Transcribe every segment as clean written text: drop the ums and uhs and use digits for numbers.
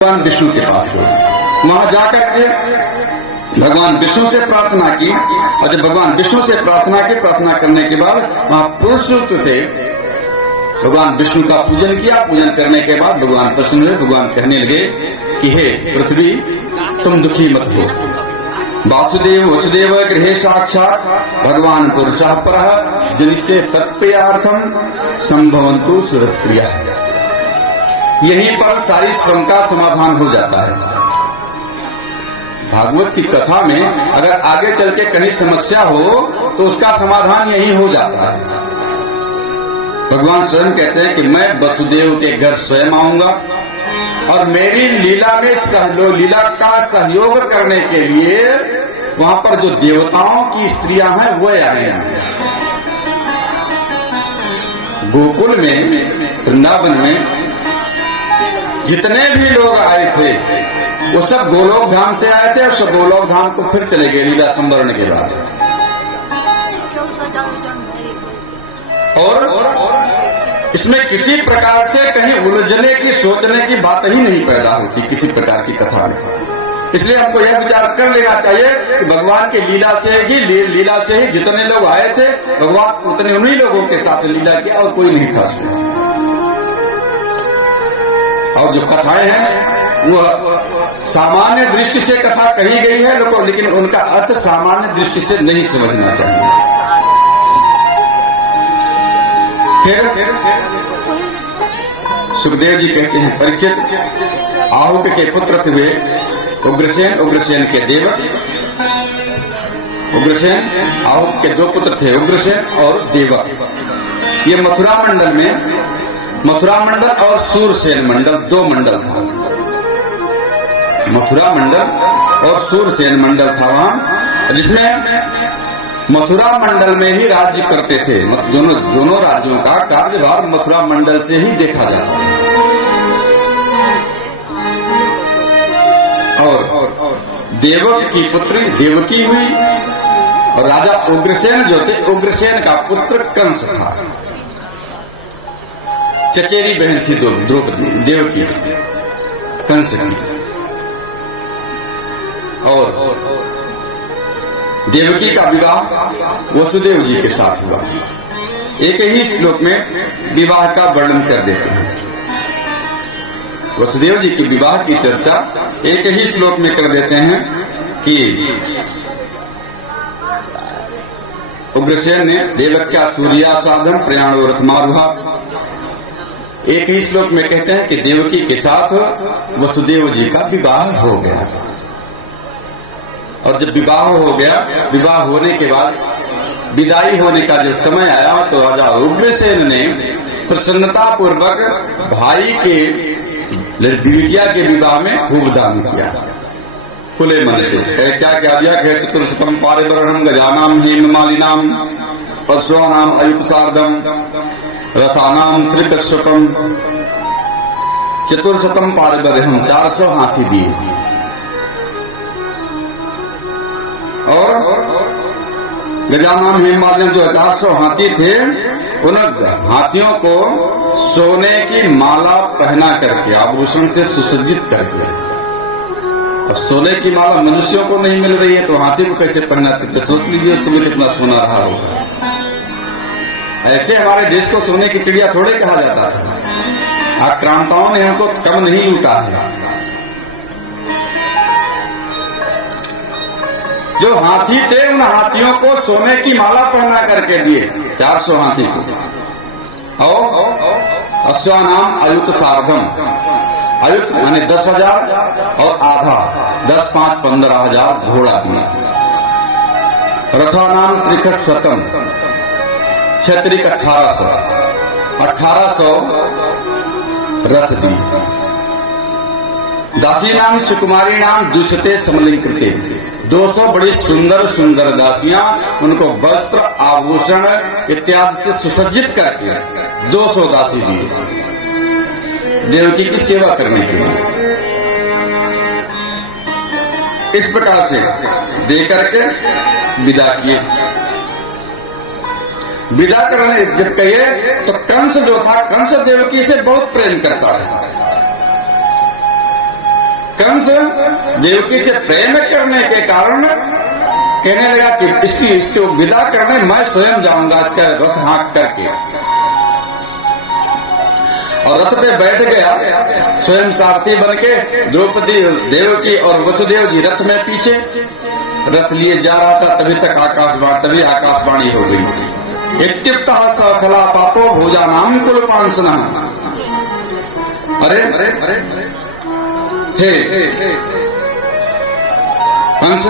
भगवान विष्णु के पास गए। वहां जाकर के भगवान विष्णु से प्रार्थना की और जब भगवान विष्णु से प्रार्थना करने के बाद वहां पुरुष रूप से भगवान विष्णु का पूजन किया। पूजन करने के बाद भगवान प्रसन्न हुए। भगवान कहने लगे कि हे पृथ्वी, तुम दुखी मत हो। वासुदेव वसुदेव गृहे साक्षात भगवान पुरुषः परः जिनसे तत्प्रियार्थम संभवन्तु सुरप्रिया। यहीं पर सारी शंका समाधान हो जाता है। भागवत की कथा में अगर आगे चल के कहीं समस्या हो तो उसका समाधान यही हो जाता है। भगवान स्वयं कहते हैं कि मैं वसुदेव के घर स्वयं आऊंगा और मेरी लीला में लीला का सहयोग करने के लिए वहां पर जो देवताओं की स्त्रियां हैं वो आएंगी। गोकुल में, वृंदावन में जितने भी लोग आए थे वो सब गोलोक धाम से आए थे और सब गोलोक धाम को फिर चले गए लीला संवरण के बाद। और इसमें किसी प्रकार से कहीं उलझने की, सोचने की बात ही नहीं पैदा होती किसी प्रकार की कथा में। इसलिए हमको यह विचार कर लेना चाहिए कि भगवान की लीला से ही जितने लोग आए थे भगवान उतने उन्हीं लोगों के साथ लीला किया और कोई नहीं था। और जो कथाएं हैं वो सामान्य दृष्टि से कथा कही गई है लोगों, लेकिन उनका अर्थ सामान्य दृष्टि से नहीं समझना चाहिए। फिर सुखदेव जी कहते हैं, परीक्षित, आहुक के पुत्र थे उग्रसेन, उग्रसेन के देवक। उग्रसेन, आहुक के दो पुत्र थे, उग्रसेन और देवक। ये मथुरा मंडल में, मथुरा मंडल और सूरसेन मंडल, दो मंडल था। मथुरा मंडल और सूरसेन मंडल था वहां, जिसमें मथुरा मंडल में ही राज्य करते थे। दोनों राज्यों का कार्यभार मथुरा मंडल से ही देखा जाता है। और देवक की पुत्री देवकी हुई और राजा उग्रसेन जो थे, उग्रसेन का पुत्र कंस था। चचेरी बहन थी द्रौपदी, देवकी, कंस की। और देवकी का विवाह वसुदेव जी के साथ हुआ। एक ही श्लोक में विवाह का वर्णन कर देते हैं। वसुदेव जी के विवाह की चर्चा एक ही श्लोक में कर देते हैं कि उग्रसेन ने देवक्या सूर्या साधन प्रयाणो रथमारुहा। एक ही श्लोक में कहते हैं कि देवकी के साथ वसुदेव जी का विवाह हो गया। और जब विवाह हो गया, विवाह होने के बाद विदाई होने का जब समय आया तो राजा उग्रसेन ने प्रसन्नता पूर्वक भाई के बिटिया के विवाह में खूब दान किया, खुले मन से। क्या क्या दिया? चतुर्शतम पारिबरणम गजानाम हेममालिनाम पशुनाम अयुत सार्धम रथानाम त्रिकशतम। चतुर्शतम पारिबरणम, 400 हाथी दिए। और गजानाम हेममालिनाम, जो 400 हाथी थे, उन हाथियों को सोने की माला पहना करके, आभूषण से सुसज्जित करके। अब सोने की माला मनुष्यों को नहीं मिल रही है तो हाथी को कैसे पहनाते थे? सोच लीजिए उस समय कितना सोना रहा होगा। ऐसे हमारे देश को सोने की चिड़िया थोड़े कहा जाता था। आक्रांताओं ने हमको कम नहीं लूटा है। जो हाथी थे उन हाथियों को सोने की माला पहना करके दिए, 400 हाथी को। और अश्वानाम अयुत सार्धम, अयुत यानी 10,000 और आधा 10, 5, 15,000 घोड़ा दिया। रथानाम त्रिकट शतम, क्षत्रिक 1800 रथ दी। दासी नाम सुकुमारी नाम दुष्यते समलिंकृते, 200 बड़ी सुंदर सुंदर दासियां, उनको वस्त्र आभूषण इत्यादि से सुसज्जित करके 200 दासी दिए देवकी की सेवा करने के लिए। इस प्रकार से दे करके विदा किए। विदा करने जब कहिए तो कंस जो था, कंस देवकी से बहुत प्रेम करता था। कंस देवकी से प्रेम करने के कारण कहने लगा कि इसको विदा करने मैं स्वयं जाऊंगा, इसका रथ हाँक करके। और रथ पे बैठ गया स्वयं सारथी बनके, द्रौपदी देवकी और वसुदेव जी रथ में पीछे। रथ लिए जा रहा था, तभी आकाशवाणी हो गई। इत्युक्ता सखला पापो भोजानाम कुलपांसना। अरे हे कंस,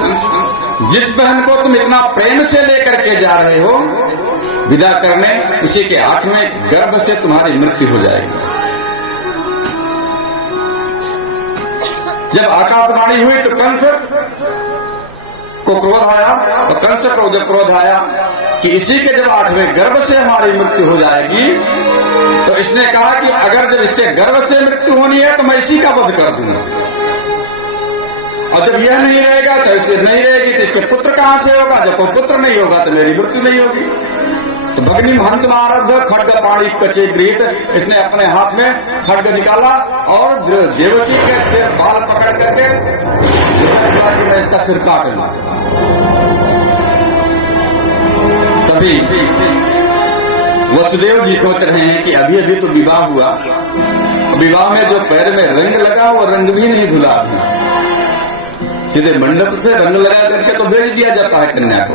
जिस बहन को तुम इतना प्रेम से लेकर के जा रहे हो विदा करने, उसी के 8वें गर्भ से तुम्हारी मृत्यु हो जाएगी। जब आकाशवाणी हुई तो कंस को क्रोध आया, और कंस को जब क्रोध आया कि इसी के जब 8वें गर्भ से हमारी मृत्यु हो जाएगी, तो इसने कहा कि अगर जब इसके गर्भ से मृत्यु होनी है तो मैं इसी का वध कर दूंगा, और जब यह नहीं रहेगा तो इसे नहीं रहेगी तो इसके पुत्र कहां से होगा, जब कोई पुत्र नहीं होगा तो मेरी मृत्यु नहीं होगी। तो भगनी महंत महारथ खड्ग पाणी कचे गृहित, इसने अपने हाथ में खड्ग निकाला और देवकी के सिर बाल पकड़ करके मैं इसका सिर काटूंगा। तभी वसुदेव जी सोच रहे हैं कि अभी अभी तो विवाह हुआ, विवाह में जो पैर में रंग लगा वो रंग भी नहीं धुला, सीधे मंडप से रंग लगा करके तो भेज दिया जाता है कन्या को।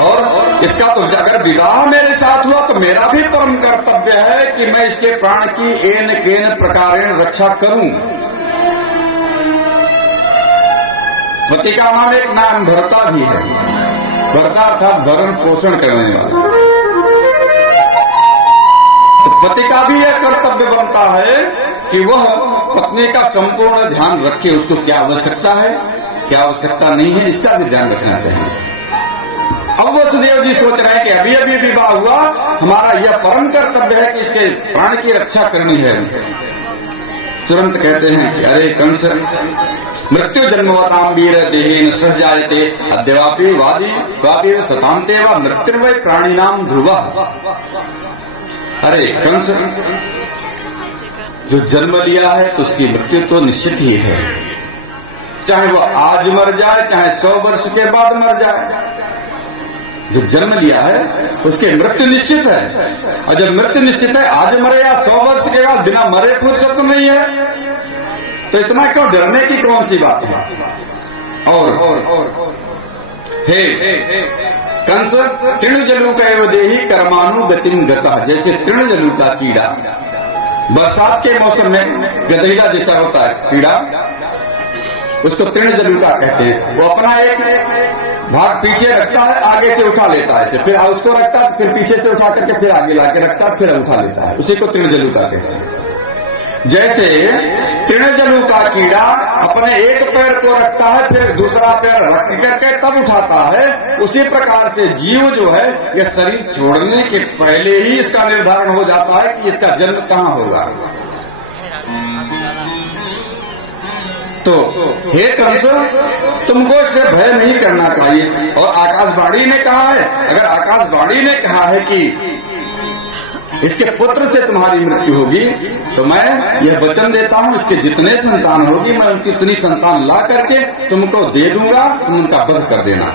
और इसका तो अगर विवाह मेरे साथ हुआ तो मेरा भी परम कर्तव्य है कि मैं इसके प्राण की एन केन प्रकारेण रक्षा करूं। पति का नाम एक नाम भर्ता भी है, भर्ता अर्थात भरण पोषण करने वाला। तो पति का भी यह कर्तव्य बनता है कि वह पत्नी का संपूर्ण ध्यान रखे, उसको क्या आवश्यकता है क्या आवश्यकता नहीं है, इसका भी ध्यान रखना चाहिए। अब वसुदेव जी सोच रहे हैं कि अभी अभी विवाह हुआ, हमारा यह परम कर्तव्य है कि इसके प्राण की रक्षा करनी है। तुरंत कहते हैं कि अरे कंस, मृत्यु जन्मवताम वीर देहेन सह जायते अद्यवापि वादी सतांते व मृत्युर्वै प्राणिनाम ध्रुवः। अरे कंस, जो जन्म लिया है तो उसकी मृत्यु तो निश्चित ही है, चाहे वो आज मर जाए चाहे 100 वर्ष के बाद मर जाए। जो जन्म लिया है उसकी मृत्यु निश्चित है, और जब मृत्यु निश्चित है आज मरे या 100 वर्ष के बाद बिना मरे फुर्सत नहीं है, तो इतना क्यों डरने की कौन सी बात है। और हे कंस, तृणजलू का एवं देही कर्मानुगतिम गता, जैसे तृणजलू का कीड़ा बरसात के मौसम में गधेड़ा जैसा होता है कीड़ा, उसको तृणजलू का कहते हैं। वो अपना एक भाग पीछे रखता है, आगे से उठा लेता है, फिर उसको रखता है, फिर पीछे से उठा करके फिर आगे लाके रखता है, फिर उठा लेता है, उसी को तृणजलू का कहते हैं। जैसे तृणजलू का कीड़ा अपने एक पैर को रखता है फिर दूसरा पैर रख करके तब उठाता है, उसी प्रकार से जीव जो है यह शरीर छोड़ने के पहले ही इसका निर्धारण हो जाता है कि इसका जन्म कहाँ होगा। तो हे कंस, तुमको इससे भय नहीं करना चाहिए। और आकाशवाणी ने कहा है, अगर आकाशवाणी ने कहा है कि इसके पुत्र से तुम्हारी मृत्यु होगी, तो मैं यह वचन देता हूं इसके जितने संतान होगी मैं उनकी इतनी संतान ला करके तुमको दे दूंगा, तुम उनका वध कर देना।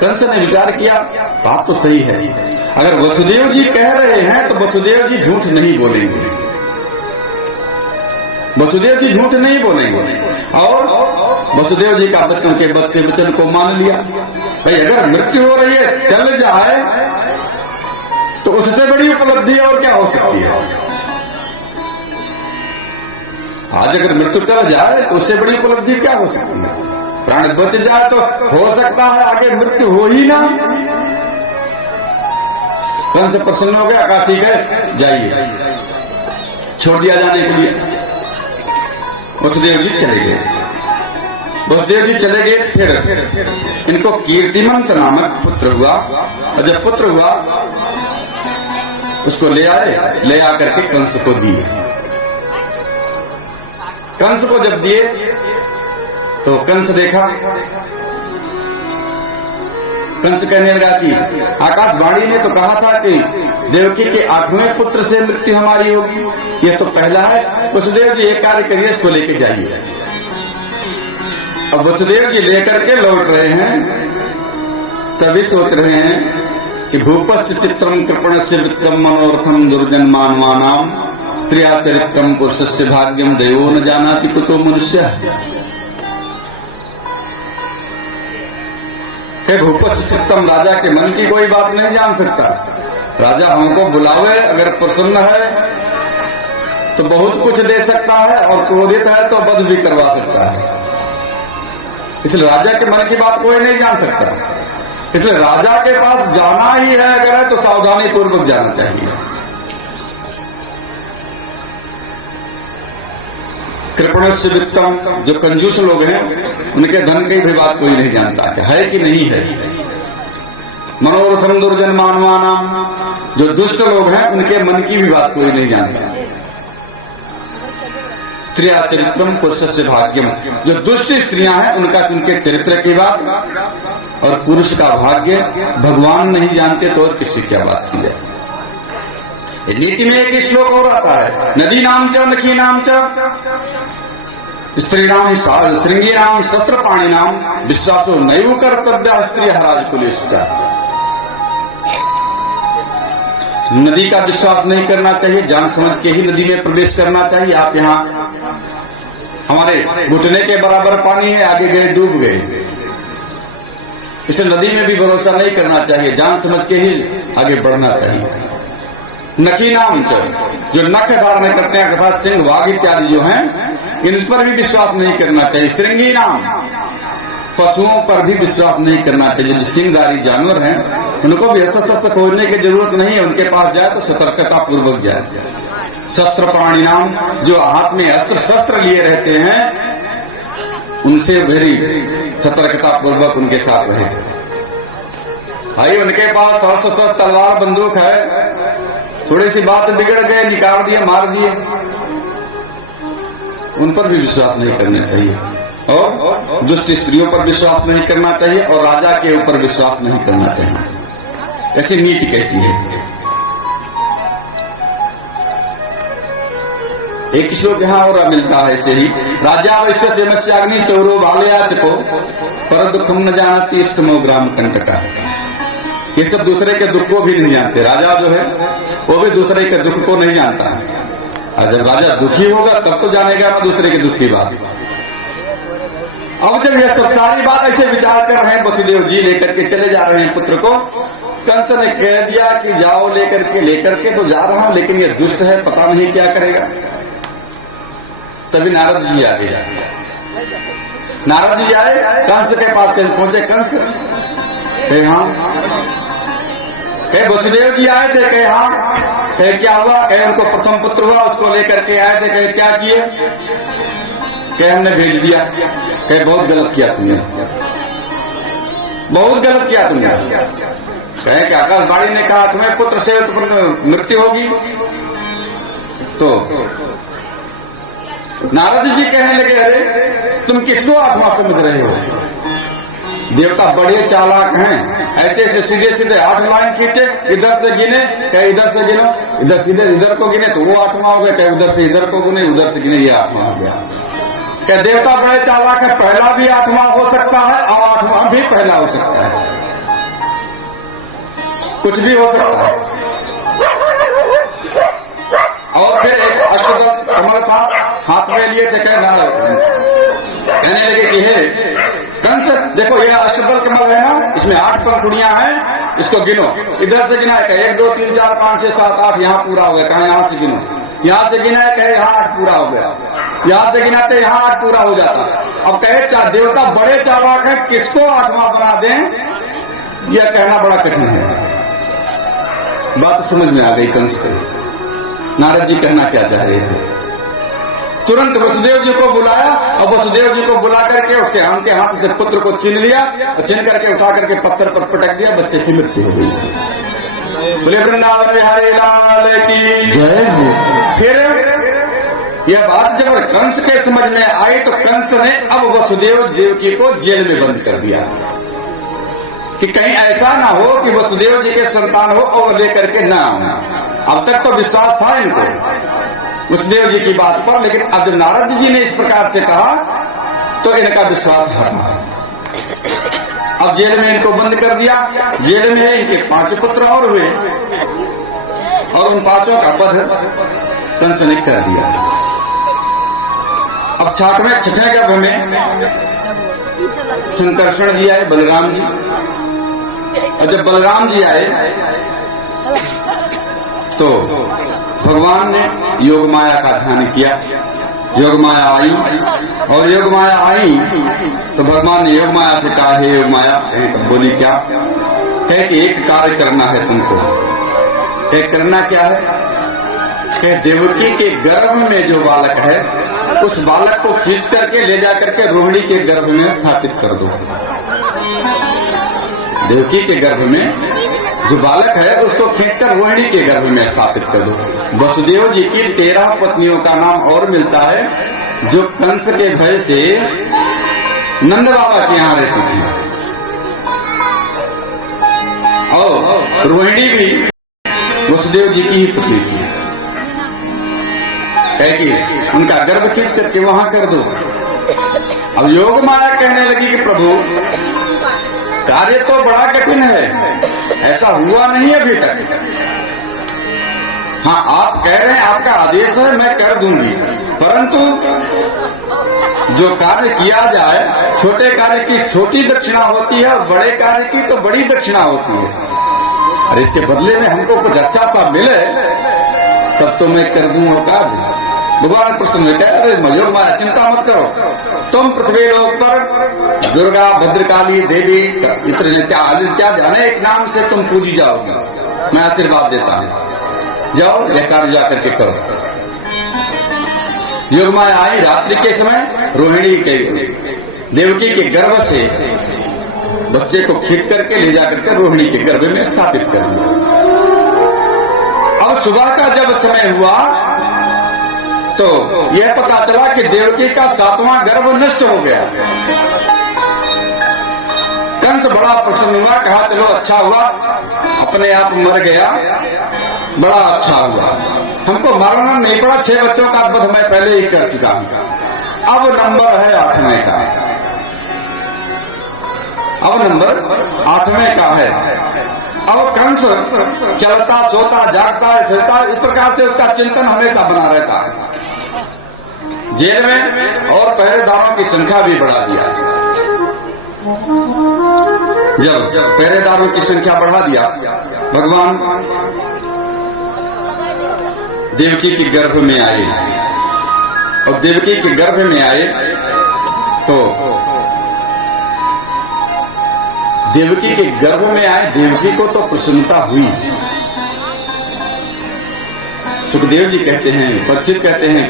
कंस ने विचार किया, बात तो सही है, अगर वसुदेव जी कह रहे हैं तो वसुदेव जी झूठ नहीं बोलेंगे, वसुदेव जी झूठ नहीं बोलेंगे। और वसुदेव जी का बच्चों के वचन को मान लिया। भाई अगर मृत्यु हो रही है चल जाए तो उससे बड़ी उपलब्धि और क्या हो सकती है। आज अगर मृत्यु टल जाए तो उससे बड़ी उपलब्धि क्या हो सकती है। प्राण बच जाए तो हो सकता है आगे मृत्यु हो ही ना। कंस प्रसन्न हो गया, कहा ठीक है जाइए, छोड़ दिया जाने के लिए। वसुदेव जी चले गए। वसुदेव जी चले गए, फिर इनको कीर्तिमंत नामक पुत्र हुआ, और जब पुत्र हुआ उसको ले आए, ले आकर के कंस को दिए। कंस को जब दिए तो कंस देखा कंस कहने लगा कि आकाशवाणी ने तो कहा था कि देवकी के 8वें पुत्र से मृत्यु हमारी होगी, ये तो पहला है। वसुदेव जी एक कार्य करिए, इसको लेके जाइए। अब वसुदेव जी लेकर के लौट रहे हैं, तभी सोच रहे हैं कि भूपश्च चित्रम कृपणस्य वित्तम मनोरथम दुर्जन मानवानाम स्त्रिया चरित्रम पुरुषस्य भाग्यम दैवो न जानाति कुतो मनुष्य। भूपश्च चित्तम, राजा के मन की कोई बात नहीं जान सकता। राजा हमको बुलावे, अगर प्रसन्न है तो बहुत कुछ दे सकता है, और क्रोधित है तो वध भी करवा सकता है। इसलिए राजा के मन की बात कोई नहीं जान सकता। इसलिए राजा के पास जाना ही है अगर है तो सावधानी पूर्वक जाना चाहिए। कृपणस्य वित्तम, जो कंजूस लोग हैं उनके धन की भी बात कोई नहीं जानता है कि नहीं है। मनोरथम दुर्जन मानवानाम, जो दुष्ट लोग हैं उनके मन की भी बात कोई नहीं जानता। स्त्रिया चरित्रम पुरुषस्य भाग्यम, जो दुष्ट स्त्रियां हैं उनके चरित्र की बात और पुरुष का भाग्य भगवान नहीं जानते तो और किससे क्या बात की जाए। नीति में एक श्लोक और आता है, नदी नाम च नखी नाम च स्त्रीणाम श्रृंगीनाम शस्त्रपाणी नाम विश्वासो नैव कर्तव्य स्त्री हराज पुलिस। नदी का विश्वास नहीं करना चाहिए, जान समझ के ही नदी में प्रवेश करना चाहिए। आप यहाँ हमारे घुटने के बराबर पानी है, आगे गए डूब गए, इसलिए नदी में भी भरोसा नहीं करना चाहिए, जान समझ के ही आगे बढ़ना चाहिए। नखी नाम जो नख धारण करते हैं तथा सिंह वाघ इत्यादि जो हैं इन पर भी विश्वास नहीं करना चाहिए। श्रृंगी नाम, पशुओं पर भी विश्वास नहीं करना चाहिए। जो सिंहधारी जानवर हैं उनको भी अस्त्र शस्त्र खोजने की जरूरत नहीं है, उनके पास जाए तो सतर्कता पूर्वक जाए। शस्त्र प्राणी नाम, जो हाथ में अस्त्र शस्त्र लिए रहते हैं उनसे वेरी सतर्कता पूर्वक उनके साथ रहे। भाई उनके पास अस्त्र तलवार बंदूक है, थोड़ी सी बात बिगड़ गए, निकाल दिए, मार दिए, उन पर भी विश्वास नहीं करना चाहिए। और दुष्ट स्त्रियों पर विश्वास नहीं करना चाहिए और राजा के ऊपर विश्वास नहीं करना चाहिए, ऐसी नीति कहती है। एक श्लोक यहाँ और मिलता है ऐसे ही, राजा वैश्य सेमस्याग्नि चौरो बालया चको पर दुखम न जानती इष्टमो ग्राम कंटका। ये सब दूसरे के दुख को भी नहीं जानते। राजा जो है वो भी दूसरे के दुख को नहीं जानता है, और जब राजा दुखी होगा तब तो जानेगा मैं दूसरे के दुख की बात। अब जब यह सब सारी बात ऐसे विचार कर रहे हैं, वसुदेव जी लेकर के चले जा रहे हैं पुत्र को। कंस ने कह दिया कि जाओ लेकर के तो जा रहा हूं, लेकिन ये दुष्ट है, पता नहीं क्या करेगा। तभी नारद जी आ गए। नारद जी आए, कंस के पास पहुंचे। कंस कहे हाँ, कहे वसुदेव जी आए थे, कहे हाँ, कहे क्या हुआ, कहे उनको प्रथम पुत्र हुआ, उसको लेकर के आए थे, कहे क्या किए, कहे हमने भेज दिया, कहे बहुत गलत किया तुमने, बहुत गलत किया तुमने। कहे कि आकाशवाणी ने कहा तुम्हें पुत्र से मृत्यु होगी। तो नारद जी कहने लगे अरे तुम किसको आत्मा समझ रहे हो, देवता बड़े चालाक हैं, ऐसे ऐसे सीधे सीधे 8 लाइन खींचे, इधर से गिने, कहे इधर से गिनो, इधर सीधे इधर को गिने तो वो आत्मा हो गया, कहे उधर से इधर को गिने, उधर से गिने ये आत्मा हो गया। क्या देवता बड़े चालाक है, पहला भी आत्मा हो सकता है और आत्मा भी पहला हो सकता है, कुछ भी हो सकता है। और फिर एक अष्टदल कमल था, हाथ में लिए थे, कहने लगे कि हे कंस देखो ये अष्टदल कमल है ना, इसमें 8 पंखुड़ियां हैं, इसको गिनो। इधर से गिना है, कहे 1 2 3 4 5 6 7 8 यहाँ पूरा हो गया, कहे यहाँ से गिनो, यहाँ से गिना है, कहे यहाँ 8 पूरा हो गया, यहाँ से गिनाते यहाँ 8 पूरा हो जाता। अब कहे देवता बड़े चालाक है, किसको आत्मा बना दें, यह कहना बड़ा कठिन है। बात समझ में आ गई कंस को, नारद जी कहना क्या चाह रहे थे। तुरंत वसुदेव जी को बुलाया और वसुदेव जी को बुला करके उसके हाथ से पुत्र को छीन लिया और छीन करके उठा करके पत्थर पर पटक दिया, बच्चे की मृत्यु हो गई। बोले वृंदावन बिहारी लाल की जय। फिर यह बात जब कंस के समझ में आई तो कंस ने अब वसुदेव देवकी को जेल में बंद कर दिया। कि कहीं ऐसा ना हो कि वसुदेव जी के संतान हो और लेकर के ना हो। अब तक तो विश्वास था इनको वसुदेव जी की बात पर, लेकिन अब जब नारद जी ने इस प्रकार से कहा तो इनका विश्वास हटा। अब जेल में इनको बंद कर दिया। जेल में इनके 5 पुत्र और हुए और उन 5 का वध कंस ने कर दिया। अब छठे गर्भ में संकर्षण जी आए, बलराम जी। और जब बलराम जी आए तो भगवान ने योग माया का ध्यान किया। योग माया आई और योग माया आई तो भगवान ने योग माया से कहा, हे योग माया, बोली क्या? कहे कि एक कार्य करना है तुमको। एक करना क्या है? कहे देवकी के गर्भ में जो बालक है उस बालक को खींच करके ले जा करके रोहिणी के गर्भ में स्थापित कर दो। देवकी के गर्भ में जो बालक है उसको खींचकर रोहिणी के गर्भ में स्थापित कर दो। वसुदेव जी की 13 पत्नियों का नाम और मिलता है जो कंस के भय से नंद बाबा के यहाँ रहती थी। और रोहिणी भी वसुदेव जी की ही पुत्री थी। कह कि उनका गर्भ खींच करके वहां कर दो। अब योग माया कहने लगी कि प्रभु कार्य तो बड़ा कठिन है, ऐसा हुआ नहीं अभी तक। हाँ, आप कह रहे हैं, आपका आदेश है, मैं कर दूंगी, परंतु जो कार्य किया जाए, छोटे कार्य की छोटी दक्षिणा होती है और बड़े कार्य की तो बड़ी दक्षिणा होती है। और इसके बदले में हमको कुछ अच्छा सा मिले तब तो मैं कर दूंगा कार्य। भगवान प्रसन्न कह रहे, योग माया चिंता मत करो, तुम पृथ्वी लोक पर दुर्गा, भद्रकाली, देवी, इत्यादि अनेक नाम से तुम पूजी जाओगी। मैं आशीर्वाद देता हूं, जाओ यह कार्य जाकर के करो। योग माया आई रात्रि के समय, रोहिणी के देवकी के गर्भ से बच्चे को खींच करके ले जाकर के रोहिणी के गर्भ में स्थापित कर दिया। अब सुबह का जब समय हुआ तो यह पता चला कि देवकी का 7वां गर्भ नष्ट हो गया। कंस बड़ा प्रसन्न हुआ, कहा चलो अच्छा हुआ, अपने आप मर गया, बड़ा अच्छा हुआ, हमको मरना नहीं पड़ा। 6 बच्चों का वध मैं पहले ही कर चुका हूं। अब नंबर है 8वें का। अब नंबर 8वें का है। अब कंस चलता, सोता, जागता है, फिरता है, इस प्रकार से उसका चिंतन हमेशा बना रहता है। जेल में और पहरेदारों की संख्या भी बढ़ा दिया। जब पहरेदारों की संख्या बढ़ा दिया, भगवान देवकी के गर्भ में आए। और देवकी के गर्भ में आए तो देवकी के गर्भ में आए, देवकी को तो प्रसन्नता हुई। सुखदेव जी कहते हैं, परीक्षित कहते हैं,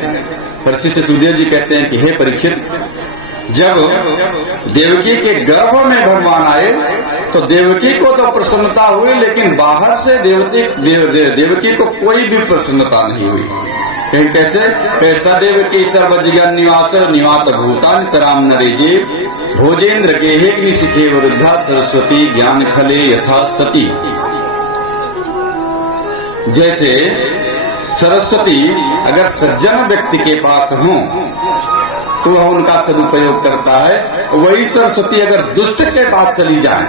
परीक्षित से सुखदेव जी कहते हैं कि हे परीक्षित, जब देवकी के गर्भ में भगवान आए तो देवकी को तो प्रसन्नता हुई, लेकिन बाहर से देवकी को कोई भी प्रसन्नता नहीं हुई। कहीं कैसा देवकी सर्वजगन निवास निवात भूतान तराम नरेजे भोजेन्द्र के हे शिखे वृद्धा सरस्वती ज्ञान खले यथा सती। जैसे सरस्वती अगर सज्जन व्यक्ति के पास हो तो वह उनका सदुपयोग करता है, वही सरस्वती अगर दुष्ट के पास चली जाए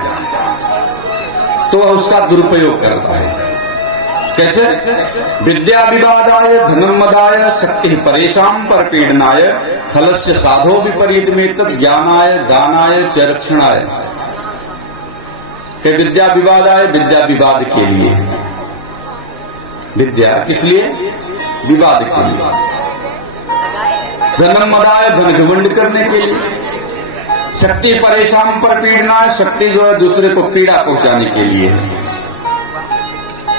तो वह उसका दुरुपयोग करता है। कैसे? विद्या विवादाय धनम मदाय शक्ति परेशान पर पीड़नाय खलस्य साधो विपरीत में ज्ञानाय दानाय च रक्षणाय। के विद्या विवादाय, विद्या विवाद के लिए, विद्या किस लिए? विवाद के लिए। धनम मदाय, धन घमंड करने के लिए। शक्ति परेशान पर पीड़नाय, शक्ति जो है दूसरे को पीड़ा पहुंचाने के लिए।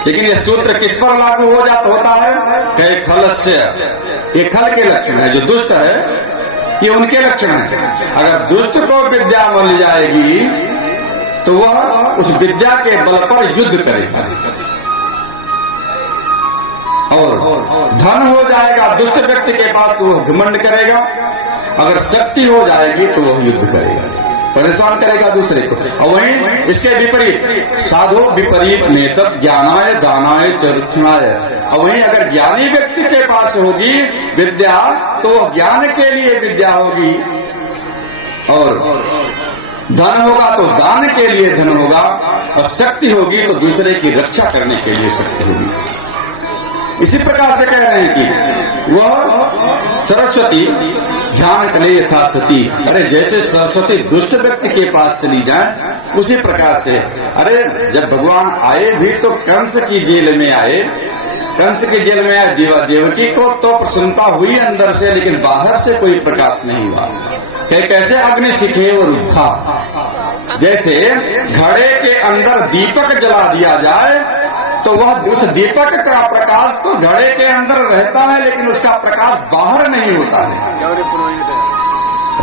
लेकिन यह सूत्र किस पर लागू होता है? कहे खलस्य, ये खल के लक्षण है, जो दुष्ट है ये उनके लक्षण है। अगर दुष्ट को विद्या मिल जाएगी तो वह उस विद्या के बल पर युद्ध करेगा, और धन हो जाएगा दुष्ट व्यक्ति के पास तो वह घमंड करेगा, अगर शक्ति हो जाएगी तो वह युद्ध करेगा। परेशान करेगा दूसरे को। और वहीं इसके विपरीत साधु विपरीत नेतब ज्ञानाय दानाय चरुक्षणाय। और वहीं अगर ज्ञानी व्यक्ति के पास होगी विद्या तो वह ज्ञान के लिए विद्या होगी, और धन होगा तो दान के लिए धन होगा, और शक्ति होगी तो दूसरे की रक्षा करने के लिए शक्ति होगी। इसी प्रकार से कह रहे हैं कि वह सरस्वती ध्यान कले यथा सती। अरे जैसे सरस्वती दुष्ट व्यक्ति के पास चली जाए उसी प्रकार से, अरे जब भगवान आए भी तो कंस की जेल में आए, कंस की जेल में आए देवकी को तो प्रसन्नता हुई अंदर से, लेकिन बाहर से कोई प्रकाश नहीं हुआ। कैसे अग्नि शिखे और उठा, जैसे घड़े के अंदर दीपक जला दिया जाए तो वह उस दीपक का प्रकाश तो घड़े के अंदर रहता है, लेकिन उसका प्रकाश बाहर नहीं होता है।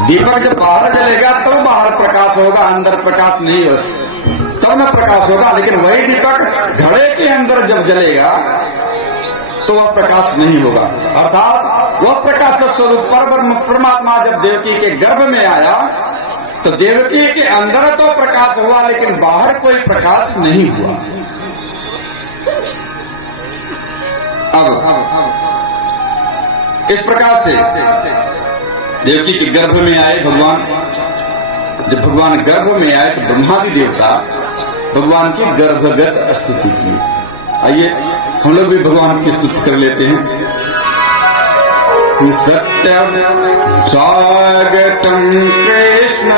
दीपक जब बाहर जलेगा तो बाहर प्रकाश होगा, अंदर प्रकाश नहीं होगा, तब में प्रकाश होगा। लेकिन वही दीपक घड़े के अंदर जब जलेगा तो वह प्रकाश नहीं होगा। अर्थात वह प्रकाश स्वरूप परमात्मा जब देवकी के गर्भ में आया तो देवकी के अंदर तो प्रकाश हुआ, लेकिन बाहर कोई प्रकाश नहीं हुआ। अब इस प्रकार से देवकी के गर्भ में आए भगवान। जब भगवान गर्भ में आए तो ब्रह्मादि देवता भगवान की गर्भगत स्तुति की। आइए हम लोग भी भगवान की स्तुति कर लेते हैं। सत्यम स्वागतम कृष्ण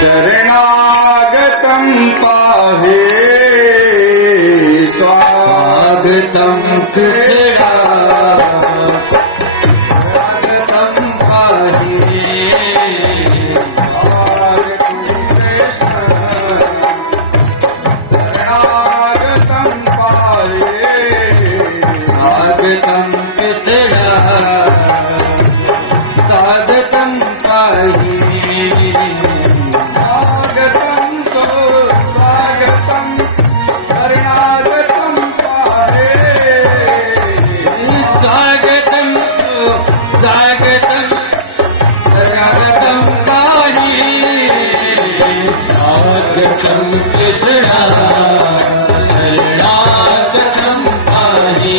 शरणागतम पाहे, स्वागतम कृष्ण स्वागतम पाहे, शरणागतम पाहे, स्वागतम कृष्ण स्वागतम पाहे, स्वागतम तो स्वागतम शरणागतम पाहे, स्वागतम तो स्वागतम शरणागतम पाहे, स्वागतम कृष्ण शरणागतम पाहे।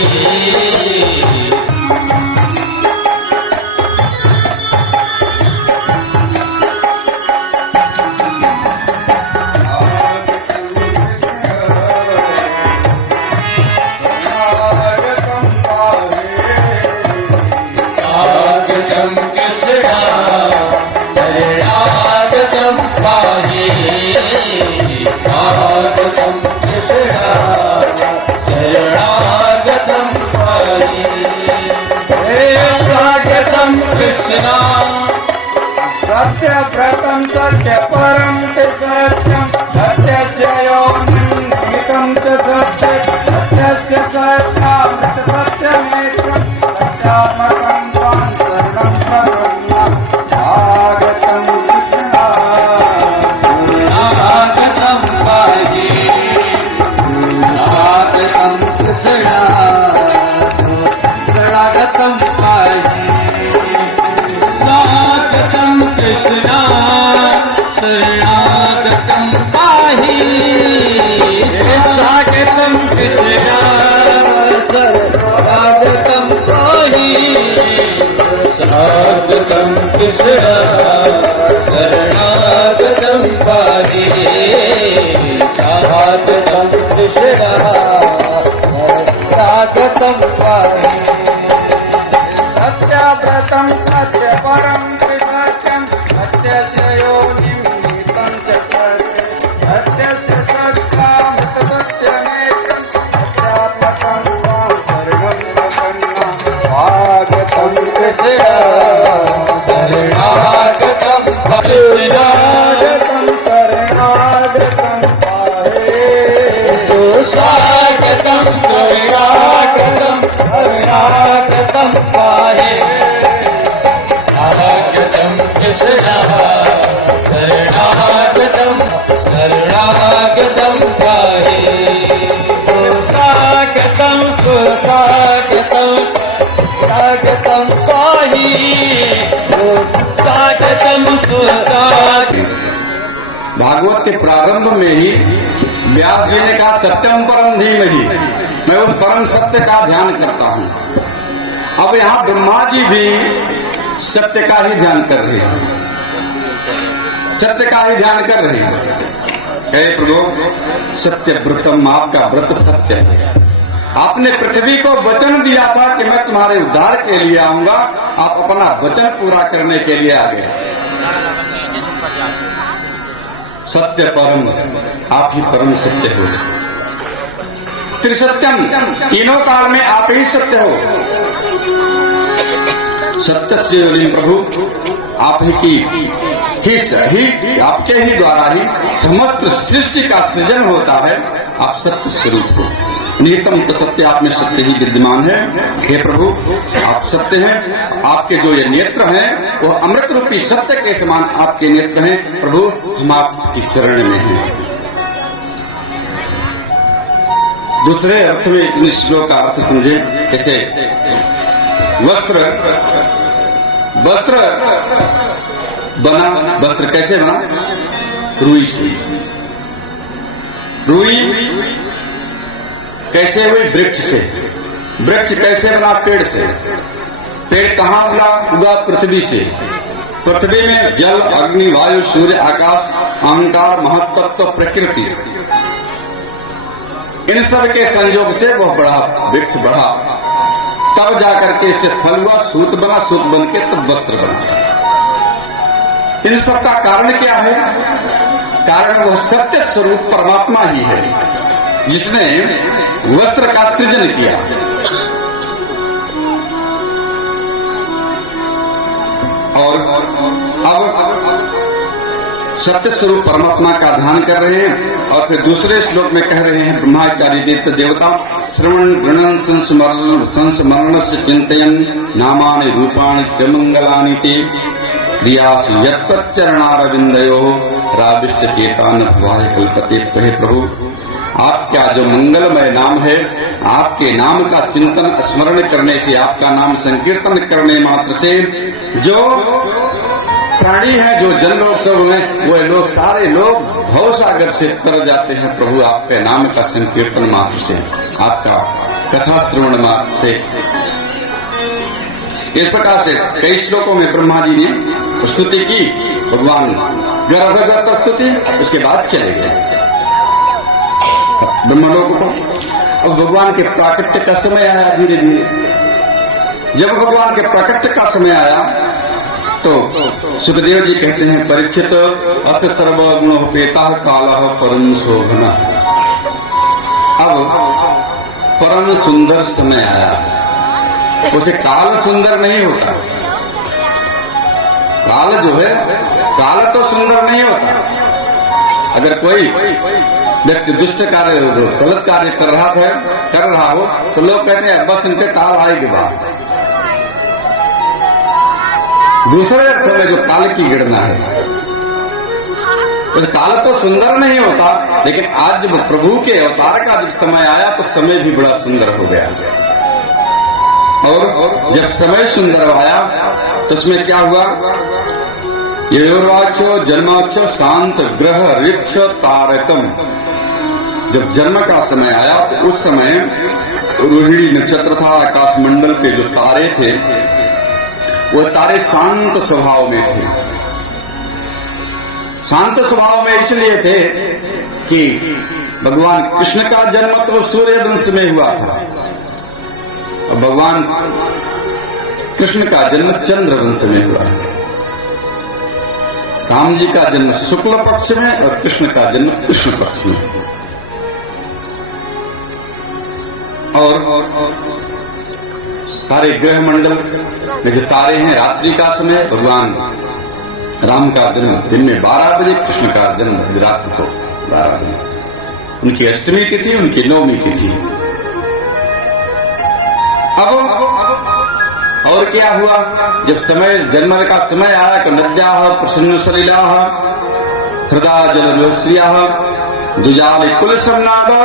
सत्य व्रतम सत्य परम सत्यम सत्यस्य योनितं च सत्य सत्यस्य सत्यामृत सत्यमेकं सत्यात्मकं त्वां शरणं प्रपद्ये। स्वागतं कृष्ण स्वागतं पाहि, स्वागतं कृष्ण स्वागतं पाहि, स्वागतं कृष्ण शरणागतं पाहि, स्वागतं कृष्ण शरणागतं पाहि, स्वागतं कृष्ण शरणागतं पाहि, स्वागतं कृष्ण शरणागतं पाहि। सत्यव्रतं सत्य परं त्रिसत्यं सत्यस्य योनिमितं च सत्यस्य सत्यामृत सत्यमेकं सत्यात्मकं त्वां शरणं प्रपन्ना। स्वागतं कृष्ण शरणागतं शरणागतं शरणागतं पाहे, स्वागतं शरणागतं शरणागतं पाहे, स्वागतं कृष्ण शरणागतं शरणागतं पाहे, स्वागतं सुस्वागतं स्वागतं पाहि, स्वागतं भागवत के प्रारंभ में ही व्यास जी ने कहा सत्यम परम धीमहि, मैं उस परम सत्य का ध्यान करता हूं। अब यहां ब्रह्मा जी भी सत्य का ही ध्यान कर रहे हैं, सत्य का ही ध्यान कर रहे हैं। हे प्रभु सत्य व्रतम, आपका व्रत सत्य है। आपने पृथ्वी को वचन दिया था कि मैं तुम्हारे उद्धार के लिए आऊंगा, आप अपना वचन पूरा करने के लिए आ गए। सत्य परम, आप ही परम सत्य हो। त्रिसत्यम, तीनों काल में आप ही सत्य हो। सत्य से प्रभु आप ही की आपके ही द्वारा ही समस्त सृष्टि का सृजन होता है। आप सत्य स्वरूप हो, निहितम तो सत्य, आप में सत्य ही विद्यमान है। हे प्रभु आप सत्य हैं, आपके जो ये नेत्र हैं वो अमृत रूपी सत्य के समान आपके नेत्र हैं। प्रभु हम आपकी शरण में हैं। दूसरे अर्थ में इस श्लोक का अर्थ समझे, जैसे वस्त्र बना, वस्त्र कैसे बना? रुई से। रुई कैसे हुई? वृक्ष से। वृक्ष कैसे बना? पेड़ से। पेड़ कहां उगा? पृथ्वी से। पृथ्वी में जल, अग्नि, वायु, सूर्य, आकाश, अहंकार, महत्तत्व, प्रकृति, इन सब के संयोग से वह बढ़ा, वृक्ष बढ़ा, तब जाकर के इससे फल हुआ, सूत बना, सूत बन के तब वस्त्र बना। इन सब का कारण क्या है? कारण वह सत्य स्वरूप परमात्मा ही है, जिसने वस्त्र का सृजन किया। और अब सत्य स्वरूप परमात्मा का ध्यान कर रहे हैं। और फिर दूसरे श्लोक में कह रहे हैं, ब्रह्मा इत्यादि देवता देवता श्रवण गृणन संस्मरण से चिंतयन नामानि रूपाणि च मंगलानि ते क्रियासु यत्तच्चरणारविंदयो राविष्ट चेतान भवाय कल्पते। कहे प्रभु आपका जो मंगलमय नाम है, आपके नाम का चिंतन स्मरण करने से, आपका नाम संकीर्तन करने मात्र से जो प्राणी है, जो जनलोक सब में, वो लोग सारे लोग भवसागर से तर जाते हैं। प्रभु आपके नाम का संकीर्तन मात्र से, आपका कथा श्रवण मात्र से। इस प्रकार से कई श्लोकों में ब्रह्मा जी ने स्तुति की, भगवान गर्भगत स्तुति, उसके बाद चले गए ब्रह्मलोक को। अब भगवान के प्राकट्य का समय आया धीरे धीरे। जब भगवान के प्राकट्य का समय आया तो सुखदेव जी कहते हैं, परीक्षित अथ सर्वगुणोपेता कालः परम शोभना। अब परम सुंदर समय आया। उसे काल सुंदर नहीं होता, काल जो है, काल तो सुंदर नहीं होता। अगर कोई व्यक्ति दुष्ट कार्य, गलत कार्य कर रहा हो तो लोग कहते हैं बस इनके काल आएगी बात। दूसरे अर्थ में जो काल की गणना है, उस काल तो सुंदर नहीं होता, लेकिन आज जब प्रभु के अवतार का जब समय आया तो समय भी बड़ा सुंदर हो गया। और जब समय सुंदर आया तो उसमें क्या हुआ? योर्वाचो जन्मोत्सव शांत ग्रह ऋक्ष तारकम। जब जन्म का समय आया तो उस समय रोहिणी नक्षत्र था, आकाश मंडल के जो तारे थे वो तारे शांत स्वभाव में थे। शांत स्वभाव में इसलिए थे कि भगवान कृष्ण का जन्म तो सूर्य वंश में हुआ था, और भगवान कृष्ण का जन्म चंद्र वंश में हुआ। राम जी का जन्म शुक्ल पक्ष में और कृष्ण का जन्म कृष्ण पक्ष में। और सारे ग्रह मंडल में जो तारे हैं, रात्रि का समय भगवान राम का जन्म दिन में 12 बजे, कृष्ण का जन्म रात्रि को 12 बजे। उनकी अष्टमी की थी, उनकी नवमी की थी। अब और क्या हुआ? जब समय जन्म का समय आया तो नद्याः प्रसन्न सलिला हृदा जलश्रिया दुजाल कुल सन्नादा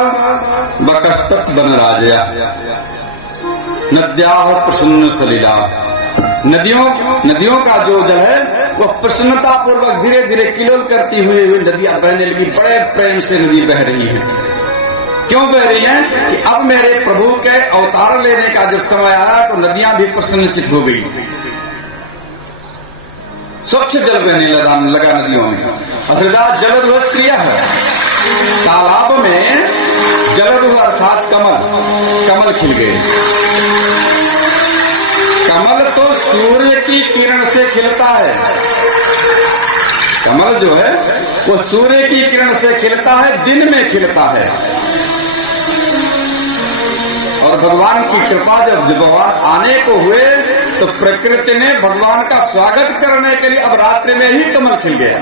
बकस्तक बन राजया। नद्याः प्रसन्न सलिला, नदियों का जो जल है वह प्रसन्नता पूर्वक धीरे धीरे किलोल करती हुई नदियां बहने लगी। बड़े प्रेम से नदी बह रही है। क्यों बह रही है? कि अब मेरे प्रभु के अवतार लेने का जब समय आया तो नदियां भी प्रसन्नचित हो गई। स्वच्छ जल बहने लगा नदियों में। अथर्जा जलरुह क्रिया है। तालाब में जलरुह अर्थात कमल खिल गए। कमल तो सूर्य की किरण से खिलता है। कमल जो है वो सूर्य की किरण से खिलता है, दिन में खिलता है। और भगवान की कृपा जब भगवान आने को हुए तो प्रकृति ने भगवान का स्वागत करने के लिए अब रात्रि में ही कमल खिल गया।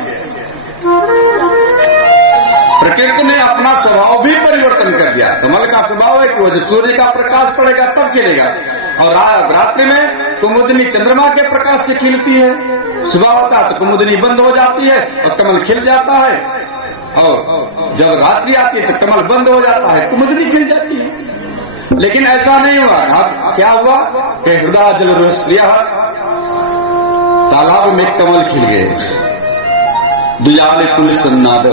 प्रकृति ने अपना स्वभाव भी परिवर्तन कर दिया। कमल का स्वभाव है कि वो जब सूर्य का प्रकाश पड़ेगा तब खिलेगा, और रात्रि में कुमुदनी चंद्रमा के प्रकाश से खिलती है। सुबह होता तो कुमुदनी बंद हो जाती है और कमल खिल जाता है, और जब रात्रि आती है तो कमल बंद हो जाता है, कुमुदनी खिल जाती है। लेकिन ऐसा नहीं हुआ। अब क्या हुआ कि हृदय जलरुह तालाब में कमल खिल गए। दुजाले कुल सन्नाद,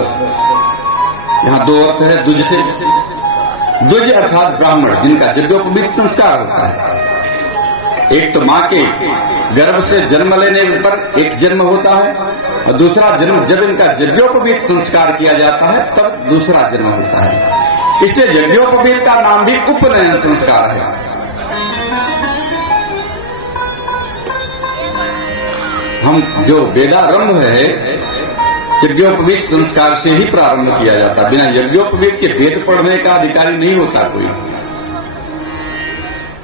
यहाँ दो अर्थ है दुज से। दुज अर्थात ब्राह्मण, जिनका यज्ञोपवीत संस्कार होता है। एक तो माँ के गर्भ से जन्म लेने पर एक जन्म होता है, और दूसरा जन्म जब इनका यज्ञोपवीत संस्कार किया जाता है तब दूसरा जन्म होता है। इसलिए यज्ञोपवीत का नाम भी उपनयन संस्कार है। हम जो वेदारंभ है यज्ञोपवीत संस्कार से ही प्रारंभ किया जाता। बिना यज्ञोपवीत के वेद पढ़ने का अधिकारी नहीं होता कोई।